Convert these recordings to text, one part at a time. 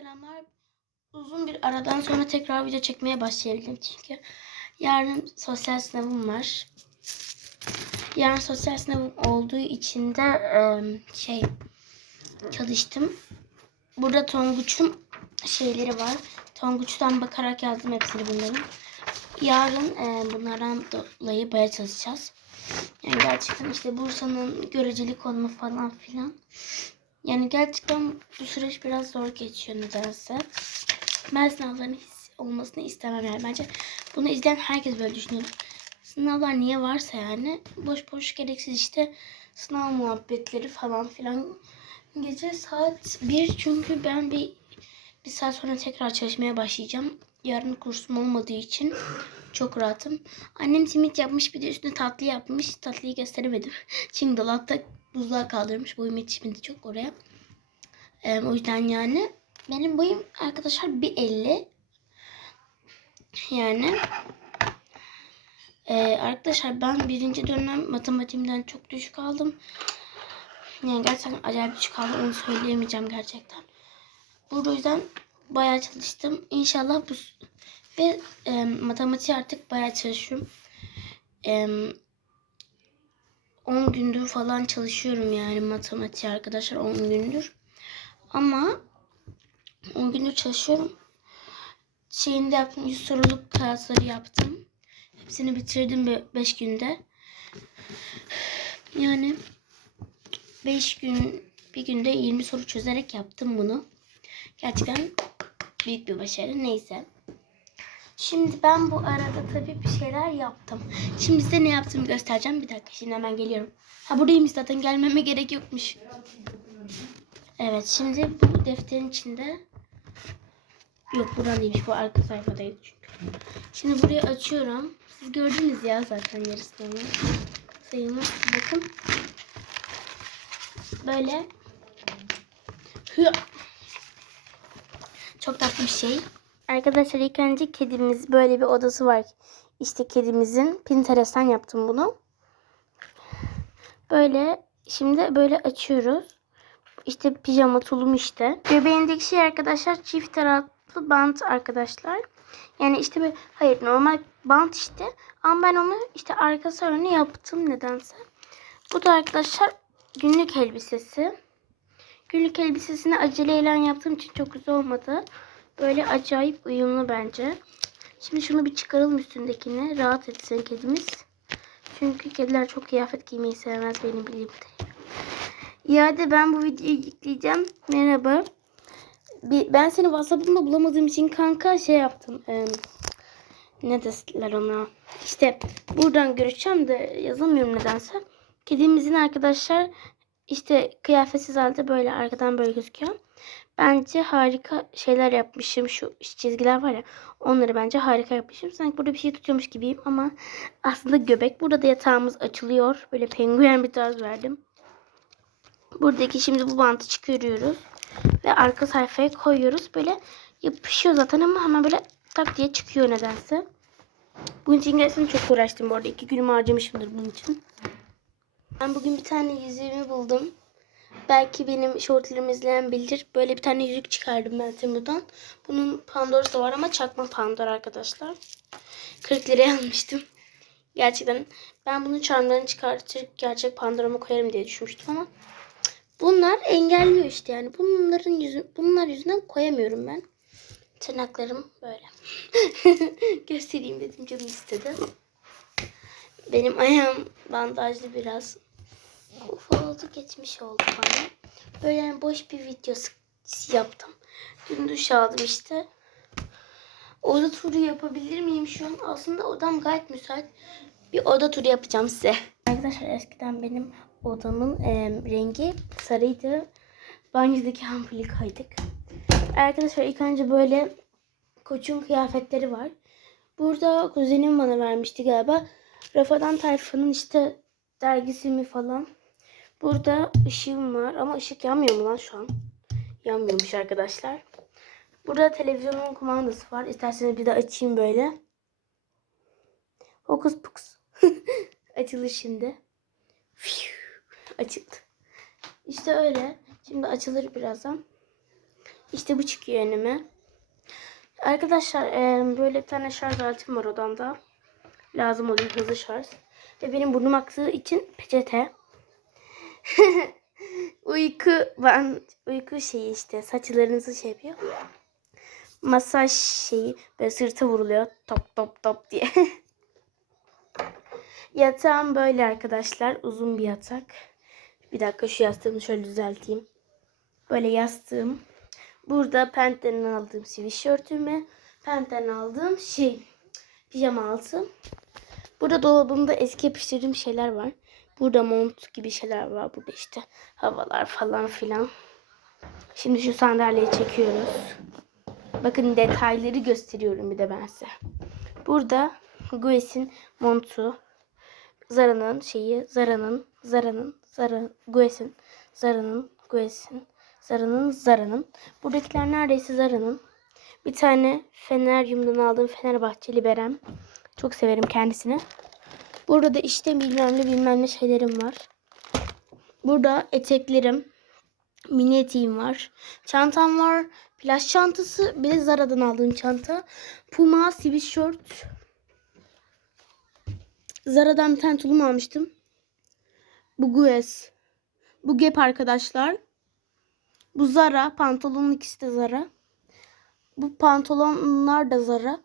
Selamlar. Uzun bir aradan sonra tekrar video çekmeye başlayabildim çünkü yarın sosyal sınavım var. Yarın sosyal sınavım olduğu için de şey çalıştım. Burada Tonguç'un şeyleri var. Tonguç'tan bakarak yazdım hepsini bunların. Yarın bunlardan dolayı baya çalışacağız. Yani gerçekten işte Bursa'nın göreceli konumu falan filan. Yani gerçekten bu süreç biraz zor geçiyor nedense. Ben sınavların his olmasını istemem yani. Bence bunu izleyen herkes böyle düşünüyor. Sınavlar niye varsa yani boş boş gereksiz işte sınav muhabbetleri falan filan. Gece saat 1 çünkü ben bir bir saat sonra tekrar çalışmaya başlayacağım. Yarın kursum olmadığı için çok rahatım. Annem simit yapmış bir de üstüne tatlı yapmış. Tatlıyı gösteremedim. Çünkü dolapta buzluğa kaldırmış. Boyum yetişmedi çok oraya. Ee, o yüzden yani benim boyum arkadaşlar 1.50. Yani ee, arkadaşlar ben birinci dönem matematiğimden çok düşük aldım. Yani gerçekten acayip düşük aldım. Onu söyleyemeyeceğim gerçekten. Bu yüzden bayağı çalıştım. İnşallah bu ve e, matematiği artık bayağı çalışıyorum. E, 10 gündür falan çalışıyorum yani matematiği arkadaşlar 10 gündür. Ama 10 gündür çalışıyorum. Şeyini de yaptım. 100 soruluk kağıtları yaptım. Hepsini bitirdim 5 günde. Yani 5 gün bir günde 20 soru çözerek yaptım bunu. Gerçekten büyük bir başarı. Neyse. Şimdi ben bu arada tabii bir şeyler yaptım. Şimdi size ne yaptığımı göstereceğim. Bir dakika şimdi hemen geliyorum. Ha buradaymış zaten gelmeme gerek yokmuş. Evet şimdi bu defterin içinde yok buradan değilmiş bu arka sayfadaydı çünkü. Şimdi burayı açıyorum. Siz gördünüz ya zaten yarısını. Sayımı bakın. Böyle çok tatlı bir şey. Arkadaşlar ilk önce kedimiz böyle bir odası var. İşte kedimizin Pinterest'ten yaptım bunu. Böyle şimdi böyle açıyoruz. İşte pijama tulum işte. Göbeğindeki şey arkadaşlar çift taraflı bant arkadaşlar. Yani işte böyle hayır normal bant işte. Ama ben onu işte arkası önüne yaptım nedense. Bu da arkadaşlar günlük elbisesi. Günlük elbisesini aceleyle yaptığım için çok güzel olmadı. Böyle acayip uyumlu bence. Şimdi şunu bir çıkaralım üstündekini. Rahat etsin kedimiz. Çünkü kediler çok kıyafet giymeyi sevmez benim bildiğim. İade ben bu videoyu yükleyeceğim. Merhaba. Ben seni WhatsApp'ımda bulamadığım için kanka şey yaptım. Ee, ne deseler ona. İşte buradan görüşeceğim de yazamıyorum nedense. Kedimizin arkadaşlar işte kıyafetsiz halde böyle arkadan böyle gözüküyor. Bence harika şeyler yapmışım. Şu çizgiler var ya. Onları bence harika yapmışım. Sanki burada bir şey tutuyormuş gibiyim ama aslında göbek. Burada da yatağımız açılıyor. Böyle penguen bir tarz verdim. Buradaki şimdi bu bantı çıkarıyoruz. Ve arka sayfaya koyuyoruz. Böyle yapışıyor zaten ama hemen böyle tak diye çıkıyor nedense. Bunun için gerçekten çok uğraştım bu arada. İki günümü harcamışımdır bunun için. Ben bugün bir tane yüzüğümü buldum. Belki benim shortlarımı izleyen bilir. Böyle bir tane yüzük çıkardım ben Temu'dan. Bunun Pandora'sı var ama çakma Pandora arkadaşlar. 40 liraya almıştım. Gerçekten ben bunun charmlarını çıkartır gerçek Pandora'ma koyarım diye düşünmüştüm ama bunlar engelliyor işte yani. Bunların yüzü, bunlar yüzünden koyamıyorum ben. Tırnaklarım böyle. Göstereyim dedim canım istedi. Benim ayağım bandajlı biraz. Uf oldu geçmiş oldu bana. Böyle yani boş bir video yaptım. Dün duş aldım işte. Oda turu yapabilir miyim şu an? Aslında odam gayet müsait. Bir oda turu yapacağım size. Arkadaşlar eskiden benim odamın e, rengi sarıydı. Banyodaki ampulü koyduk. Arkadaşlar ilk önce böyle koçun kıyafetleri var. Burada kuzenim bana vermişti galiba. Rafadan Tayfa'nın işte dergisi mi falan. Burada ışığım var ama ışık yanmıyor mu lan şu an? Yanmıyormuş arkadaşlar. Burada televizyonun kumandası var. İsterseniz bir de açayım böyle. Hokus pokus. Açılır şimdi. Açıldı. İşte öyle. Şimdi açılır birazdan. İşte bu çıkıyor önüme. Arkadaşlar böyle bir tane şarj aletim var odamda. Lazım oluyor hızlı şarj. Ve benim burnum aktığı için peçete. uyku ben uyku şeyi işte saçlarınızı şey yapıyor. Masaj şeyi böyle sırta vuruluyor top top top diye. Yatağım böyle arkadaşlar. Uzun bir yatak. Bir dakika şu yastığımı şöyle düzelteyim. Böyle yastığım. Burada Pente'nin aldığım sweatshirtüm ve Pente'nin aldığım şey pijama altım. Burada dolabımda eski yapıştırdığım şeyler var. Burada mont gibi şeyler var. Burada işte havalar falan filan. Şimdi şu sandalyeyi çekiyoruz. Bakın detayları gösteriyorum bir de ben size. Burada Guess'in montu. Zara'nın şeyi, Zara'nın, Zara'nın, Zara, Guess'in, Zara'nın, Guess'in, Zara'nın, Zara'nın. Buradakiler neredeyse Zara'nın. Bir tane Feneryum'dan aldığım Fenerbahçeli Berem. Çok severim kendisini. Burada da işte bilmem ne bilmem ne şeylerim var. Burada eteklerim, mini eteğim var. Çantam var. Plaj çantası. Bir de Zara'dan aldığım çanta. Puma sweatshirt. Zara'dan bir tane tulum almıştım. Bu Guess. Bu Gap arkadaşlar. Bu Zara. Pantolonun ikisi de Zara. Bu pantolonlar da Zara.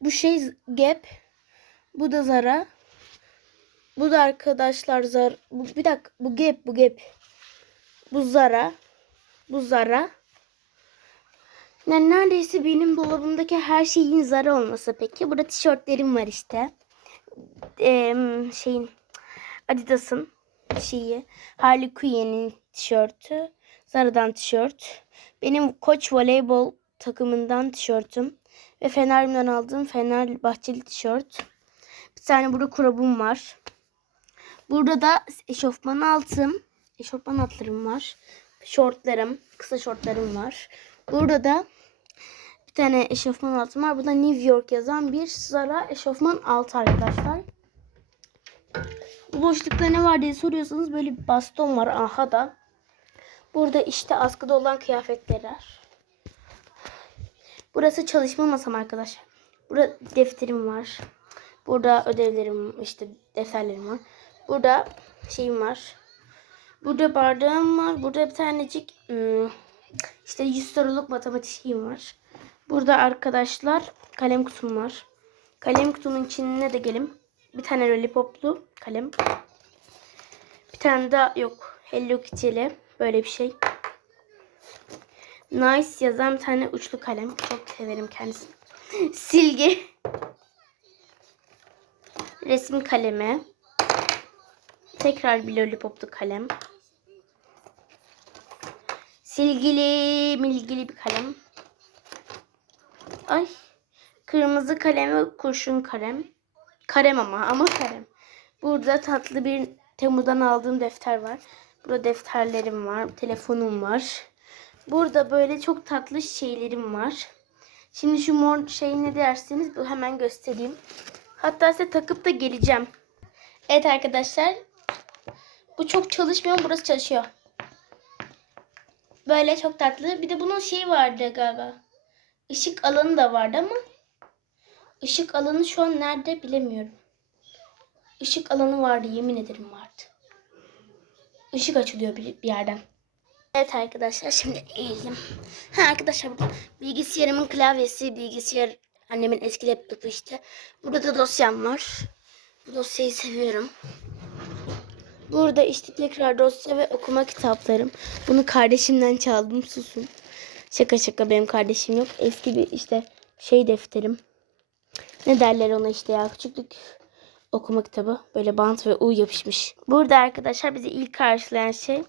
Bu şey Gap. Bu da Zara. Bu da arkadaşlar Zara. Bu, bir dakika. Bu Gap. Bu Gap. Bu Zara. Bu Zara. Yani neredeyse benim dolabımdaki her şeyin Zara olması peki. Burada tişörtlerim var işte. Ee, şeyin Adidas'ın şeyi. Harley Quinn'in tişörtü. Zara'dan tişört. Benim Koç voleybol takımından tişörtüm. Ve Fenerim'den aldığım Fenerbahçeli tişört. Bir tane burada kurabum var. Burada da eşofman altım. Eşofman altlarım var. Şortlarım. Kısa şortlarım var. Burada da bir tane eşofman altım var. Bu da New York yazan bir Zara eşofman altı arkadaşlar. Bu boşlukta ne var diye soruyorsanız böyle bir baston var. Aha da. Burada işte askıda olan kıyafetler. Burası çalışma masam arkadaşlar. Burada defterim var. Burada ödevlerim işte defterlerim var. Burada şeyim var. Burada bardağım var. Burada bir tanecik ım, işte 100 soruluk matematiğim var. Burada arkadaşlar kalem kutum var. Kalem kutunun içine de gelim. Bir tane lollipoplu kalem. Bir tane daha yok. Hello Kitty'li böyle bir şey. Nice yazan bir tane uçlu kalem. Çok severim kendisini. Silgi. Resim kalemi. Tekrar bir lollipoplu kalem. Silgili milgili bir kalem. Ay. Kırmızı kalem ve kurşun kalem. Kalem ama ama kalem. Burada tatlı bir Temu'dan aldığım defter var. Burada defterlerim var. Telefonum var. Burada böyle çok tatlı şeylerim var. Şimdi şu mor şey ne derseniz hemen göstereyim. Hatta size takıp da geleceğim. Evet arkadaşlar. Bu çok çalışmıyor. Burası çalışıyor. Böyle çok tatlı. Bir de bunun şeyi vardı galiba. Işık alanı da vardı ama ışık alanı şu an nerede bilemiyorum. Işık alanı vardı. Yemin ederim vardı. Işık açılıyor bir, bir yerden. Evet arkadaşlar şimdi eğildim. Ha arkadaşlar burada bilgisayarımın klavyesi, bilgisayar annemin eski laptopu işte. Burada da dosyam var. Bu dosyayı seviyorum. Burada işte tekrar dosya ve okuma kitaplarım. Bunu kardeşimden çaldım susun. Şaka şaka benim kardeşim yok. Eski bir işte şey defterim. Ne derler ona işte ya küçüklük okuma kitabı. Böyle bant ve U yapışmış. Burada arkadaşlar bizi ilk karşılayan şey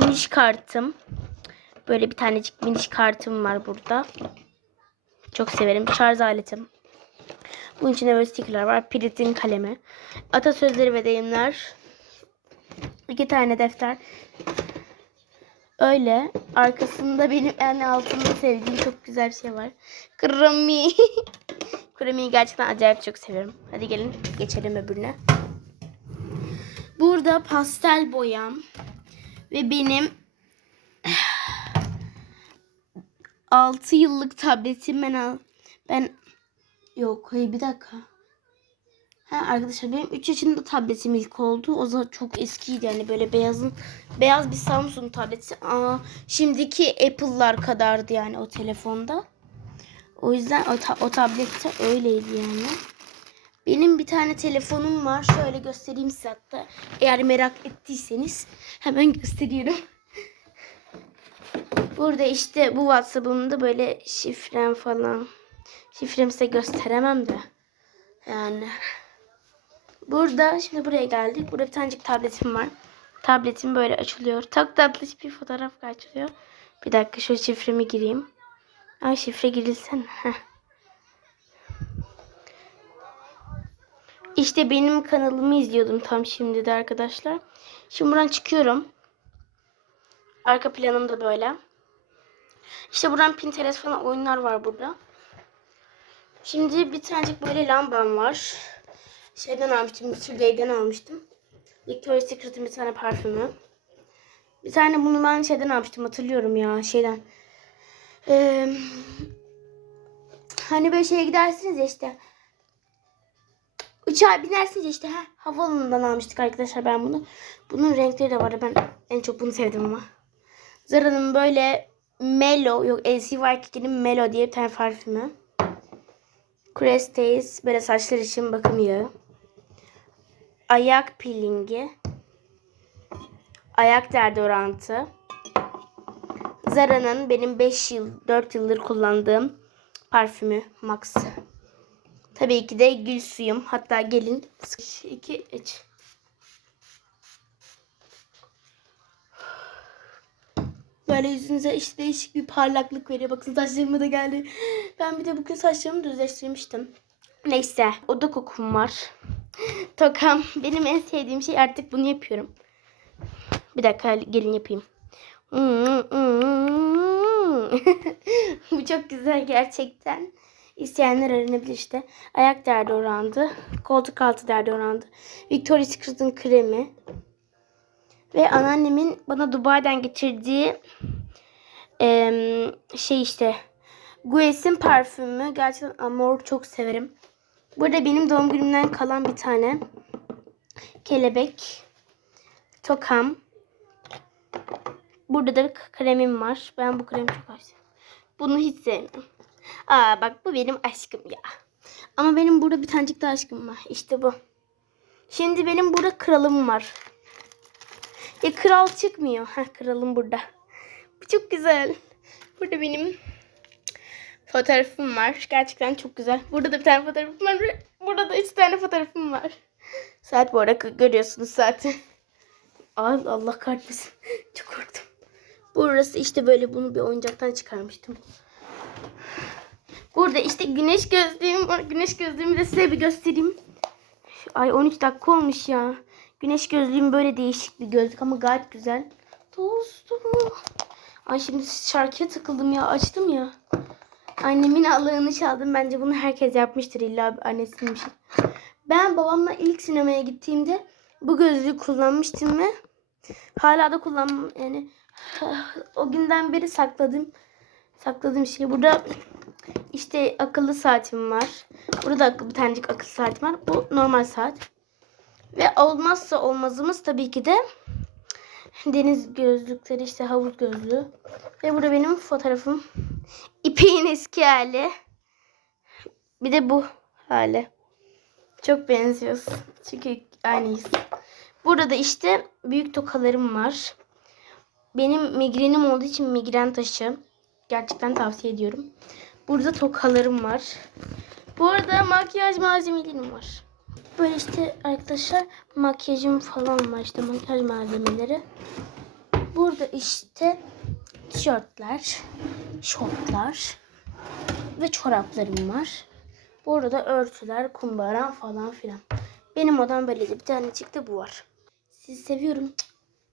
miniş kartım. Böyle bir tanecik miniş kartım var burada. Çok severim. Şarj aletim. Bunun içinde böyle stickerlar var. Pirit'in kalemi. Atasözleri ve deyimler. İki tane defter. Öyle. Arkasında benim en altında sevdiğim çok güzel bir şey var. Kremi. Kremiyi gerçekten acayip çok seviyorum. Hadi gelin geçelim öbürüne. Burada pastel boyam ve benim 6 yıllık tabletim ben al. Ben yok hayır bir dakika. Ha arkadaşlar benim 3 yaşında tabletim ilk oldu. O zaman çok eskiydi yani böyle beyazın beyaz bir Samsung tableti. Aa şimdiki Apple'lar kadardı yani o telefonda. O yüzden o, ta- o tablette öyleydi yani. Benim bir tane telefonum var. Şöyle göstereyim size hatta. Eğer merak ettiyseniz hemen gösteriyorum. Burada işte bu WhatsApp'ımda böyle şifrem falan. Şifremi size gösteremem de. Yani. Burada şimdi buraya geldik. Burada bir tanecik tabletim var. Tabletim böyle açılıyor. Çok tatlı bir fotoğraf açılıyor. Bir dakika şu şifremi gireyim. Ay şifre girilsen. Heh. İşte benim kanalımı izliyordum tam şimdi de arkadaşlar. Şimdi buradan çıkıyorum. Arka planım da böyle. İşte buradan Pinterest falan oyunlar var burada. Şimdi bir tanecik böyle lambam var. Şeyden almıştım, Mr. Day'den almıştım. Victoria's Secret'ın bir tane parfümü. Bir tane bunu ben şeyden almıştım hatırlıyorum ya şeyden. Ee, hani böyle şeye gidersiniz ya işte. Uçağa binersiniz işte ha, havaalanından almıştık arkadaşlar ben bunu. Bunun renkleri de vardı ben en çok bunu sevdim ama. Zara'nın böyle Melo yok LCY2'nin Melo diye bir tane parfümü. Crestays böyle saçlar için bakım yağı. Ayak peelingi. Ayak deodorantı. Zara'nın benim 5 yıl 4 yıldır kullandığım parfümü Max. Tabii ki de gül suyum. Hatta gelin 2 3 Böyle yüzünüze işte değişik bir parlaklık veriyor. Bakın saçlarıma da geldi. Ben bir de bugün saçlarımı düzleştirmiştim. Neyse oda kokum var. Tokam. Benim en sevdiğim şey artık bunu yapıyorum. Bir dakika gelin yapayım. Bu çok güzel gerçekten. İsteyenler öğrenebilir işte. Ayak derdi orandı. Koltuk altı derdi orandı. Victoria's Secret'ın kremi. Ve anneannemin bana Dubai'den getirdiği şey işte Guess'in parfümü. Gerçekten Amor çok severim. Burada benim doğum günümden kalan bir tane kelebek. Tokam. Burada da kremim var. Ben bu kremi çok seviyorum. Bunu hiç sevmem. Aa bak bu benim aşkım ya. Ama benim burada bir tanecik daha aşkım var. İşte bu. Şimdi benim burada kralım var. Ya kral çıkmıyor. Ha kralım burada. Bu çok güzel. Burada benim fotoğrafım var. Gerçekten çok güzel. Burada da bir tane fotoğrafım var. Burada da üç tane fotoğrafım var. Saat bu arada görüyorsunuz saati. Ay Allah kahretmesin. Çok korktum. Burası işte böyle bunu bir oyuncaktan çıkarmıştım. Burada işte güneş gözlüğüm var. Güneş gözlüğümü de size bir göstereyim. Ay 13 dakika olmuş ya. Güneş gözlüğüm böyle değişik bir gözlük ama gayet güzel. Dostum. Ay şimdi şarkıya takıldım ya. Açtım ya. Annemin allığını çaldım. Bence bunu herkes yapmıştır. İlla annesinin bir şey. Ben babamla ilk sinemaya gittiğimde bu gözlüğü kullanmıştım ve hala da kullan yani o günden beri sakladım sakladığım şey. Burada işte akıllı saatim var. Burada bir tanecik akıllı saatim var. Bu normal saat. Ve olmazsa olmazımız tabii ki de deniz gözlükleri işte havuz gözlüğü. Ve burada benim fotoğrafım. İpeğin eski hali. Bir de bu hali. Çok benziyoruz. Çünkü aynıyız. Burada da işte büyük tokalarım var. Benim migrenim olduğu için migren taşı. Gerçekten tavsiye ediyorum. Burada tokalarım var. Bu arada makyaj malzemelerim var. Böyle işte arkadaşlar makyajım falan var işte makyaj malzemeleri. Burada işte tişörtler, şortlar ve çoraplarım var. Burada örtüler, kumbaram falan filan. Benim odam böyleydi. Bir tane çıktı bu var. Sizi seviyorum.